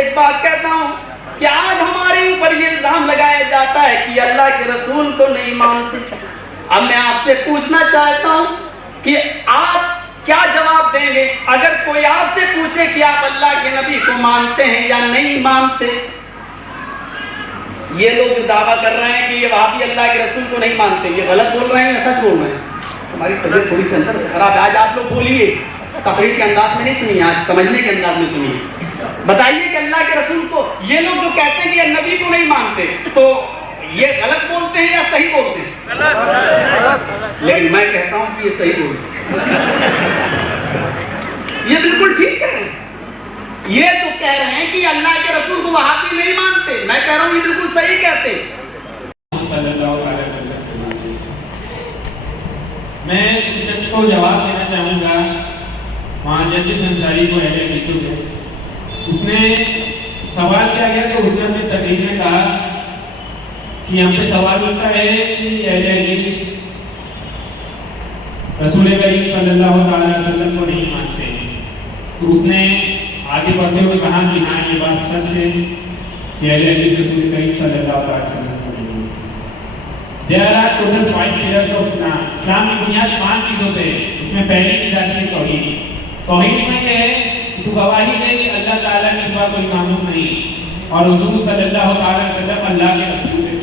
ایک بات کہتا ہوں کہ آج ہمارے اوپر یہ الزام لگایا جاتا ہے کہ اللہ کے رسول کو نہیں مانتے. اب میں آپ سے پوچھنا چاہتا ہوں کہ آپ کیا جواب دیں گے اگر کوئی آپ سے پوچھے کہ آپ اللہ کے نبی کو مانتے ہیں یا نہیں مانتے؟ یہ لوگ جو دعویٰ کر رہے ہیں کہ یہ وہابی اللہ کے رسول کو نہیں مانتے، یہ غلط بول رہے ہیں یا سچ بول رہے ہیں؟ ہماری طبیعت تھوڑی سی اندر سے خراب ہے. آج آپ لوگ بولیے، تقریر کے انداز میں نہیں سنیے، آج سمجھنے کے انداز میں سنیے. بتائیے کہ اللہ کے رسول کو، یہ لوگ جو کہتے ہیں کہ یہ نبی کو نہیں مانتے، تو یہ غلط بولتے ہیں یا صحیح بولتے ہیں؟ غلط. لیکن میں کہتا ہوں کہ یہ صحیح بولتے ہیں. یہ بالکل ٹھیک ہے. یہ تو کہہ رہے ہیں کہ اللہ کے رسول کو وہابی نہیں مانتے، میں کہہ رہا ہوں یہ بالکل صحیح کہتے ہیں. میں اس شخص کو جواب دینا چاہوں گا وہاں جدید انصاری کو اہل حدیثوں سے. اس نے سوال کیا گیا کہ اس نے اپنی تقریر میں کہا کہ ہم پہ سوال ہوتا ہے کہ اہل حدیث رسول کریم صلی اللہ علیہ وسلم کو نہیں مانتے ہیں. تو اس نے آگے بڑھتے ہوئے کہا کہ ہاں یہ بات سچ ہے کہ اہل حدیث رسول کریم صلی اللہ علیہ وسلم کو نہیں مانتے. There are total 5 pillars of Islam. اسلام کی بنیاد 5 چیزوں سے ہے. اس میں پہلی چیز آتی ہے توحید. توحید میں یہ ہے کہ تو گواہی دے کہ اللہ تعالیٰ کے سوا کوئی معبود نہیں اور حضور صلی اللہ علیہ وسلم اللہ کے رسول ہے.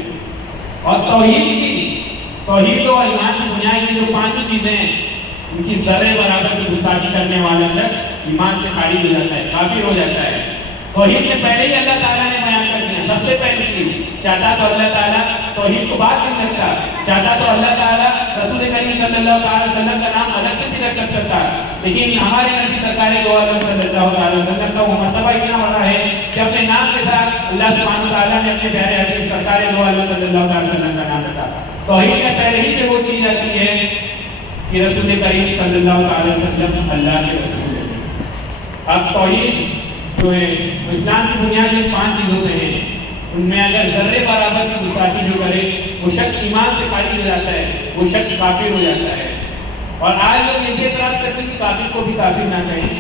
اور توحید و ایمان کی بنیاد کی جو 5 چیزیں ہیں ان کی ذرے برابر کی گستاخی کرنے والا شخص ایمان سے خارج ہو جاتا ہے، کافر ہو جاتا ہے. توحید میں پہلے ہی اللہ تعالیٰ نے بیان کر دیا. سب سے پہلی چیز چاہتا تو اللہ تعالیٰ توحید کو بات نہیں رکھتا، چاہتا تو اللہ تعالیٰ رسول کریم صلی اللہ علیہ وسلم کا نام الگ سے بھی رکھ سکتا ہے. لیکن ہمارے نبی سرکار دو عالم صلی اللہ علیہ وسلم کا وہ مرتبہ اتنا بڑا ہے کہ اپنے نام کے ساتھ اللہ سبحانہ وتعالیٰ نے اپنے پیارے حبیب سرکار دو عالم صلی اللہ علیہ وسلم کا نام رکھا. توحید میں پہلے ہی سے وہ چیز آتی ہے کہ رسول کریم صلی اللہ علیہ وسلم اللہ کے رسول ہے. اب توحید جو ہے اسلام کی بنیاد جو 5 چیزوں سے ہے ان میں اگر ذرے برابر کی گستاخی جو کرے وہ شخص ایمان سے خارج ہو جاتا ہے، وہ شخص کافر ہو جاتا ہے. اور آج لوگ یہ بھی اعتراض کرتے ہیں کہ کافر کو بھی کافر نہ کہیں.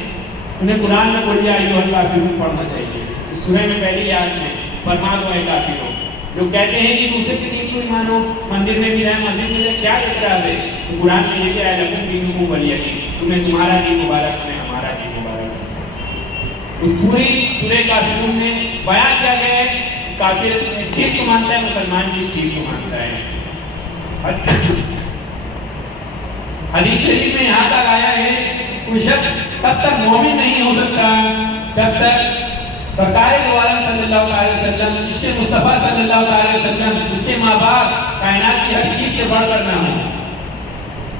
انہیں قرآن میں قل یا ایھا الکافرون پڑھنا چاہیے. اس سورہ میں پہلی آیت میں فرما دو اے کافروں. لوگ کہتے ہیں کہ دوسرے سے دین کیوں نہیں مانو، مندر میں بھی رہے مسجد سے کیا اعتراض ہے؟ تو قرآن میں یہ کہا ہے لکم دینکم ولی دین، تمہیں تمہارا دین مبارک، تمہیں ہمارا دین مبارک. اس پوری سورہ کافرون میں بیان کیا گیا ہے کافر اس چیز کو مانتا ہے، مسلمان بھی اس چیز کو مانتا ہے. حدیث شریف میں یہاں تک آیا ہے کوئی شخص تب تک مومن نہیں ہو سکتا جب تک سرکار دو عالم صلی اللہ علیہ وسلم، اس کے مصطفیٰ صلی اللہ علیہ وسلم، اس کے ماں باپ، کائنات کی ہر چیز سے بڑھ کر نہ ہو.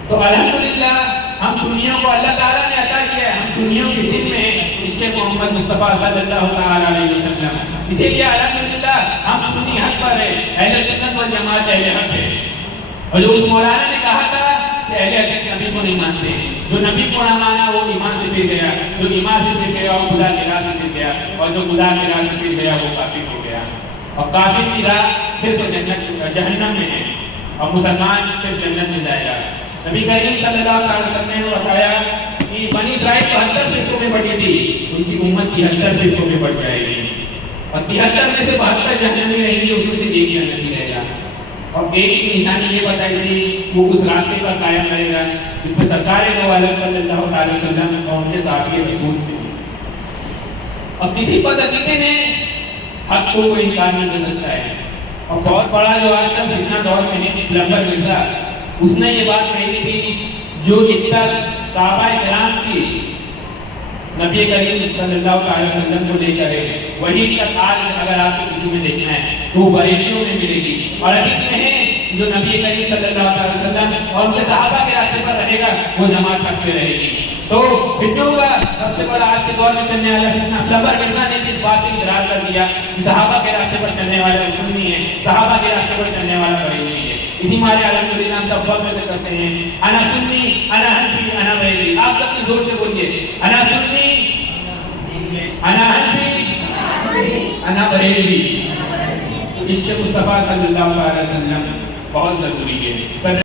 تو الحمدللہ ہم سنیوں کو اللہ تعالیٰ نے عطا کیا ہے، ہم سنیوں کے دل میں اس کے محمد مصطفیٰ صلی اللہ علیہ وسلم. اسی لیے الحمدللہ ہم سنی حق پر ہے، اہل سنت والجماعت اہل حق ہے. اور جو اس مولانا نے کہا تھا کہ اہل حدیث نبی کو نہیں مانتے، جو نبی کو نہ مانا وہ ایمان سے پھر گیا، جو ایمان سے پھر گیا وہ خدا کی راہ سے پھر گیا، اور جو خدا کی راہ سے پھر گیا وہ کافر ہو گیا. اور کافر کی راہ صرف جہنم میں ہے اور مسلمان صرف جنت میں جائے گا. نبی کریم صلی اللہ علیہ وسلم نے بتایا کہ بنی اسرائیل 72 فرقوں میں بٹی تھی، ان کی امت 73 فرقوں میں بٹ جائے گی اور 73 میں سے 72 جہنمی رہیں گی، اس میں سے ایک جنتی رہے گا. اور ایک کی نشانی یہ بتائی تھی وہ اس راستے پر قائم رہے گا جس میں سرکار دو عالم صلی اللہ علیہ وسلم اور ان کے صحابی رسول تھے. اور کسی بدعقیدے نے حق کو کوئی انکار نہیں کر سکتا ہے. اور بہت بڑا جو آج کل فتنہ دور میں ہے پلمبر مرزا، اس نے یہ بات کہی تھی جو عدت صحابہ کرام کی نبی کریم صلی اللہ علیہ وسلم کو لے کر ہے وہی عدت آج اگر آپ کو کسی میں دیکھنا ہے تو وہ بریلیوں میں ملے گی. اور حدیث میں ہے جو نبی کریم صلی اللہ علیہ وسلم اور ان کے صحابہ کے راستے پر رہے گا وہ جماعت حق پہ رہے گی. تو فتنوں کا سب سے بڑا آج کے دور میں چلنے والا فتنہ پلمبر مرزا نے اس بات سے اقرار کر دیا کہ صحابہ کے راستے پر چلنے والا سنی ہے، صحابہ کے راستے پر چلنے والا بریلوی ہے. اسی مارے الحمدللہ ہم سب فخر سے کرتے ہیں انا سنی انا حنفی انا بریلوی. آپ سب کی زور سے بولیے انا سنی انا حنفی انا بریلوی. عشق مصطفیٰ صلی اللہ علیہ وسلم بہت ضروری ہے.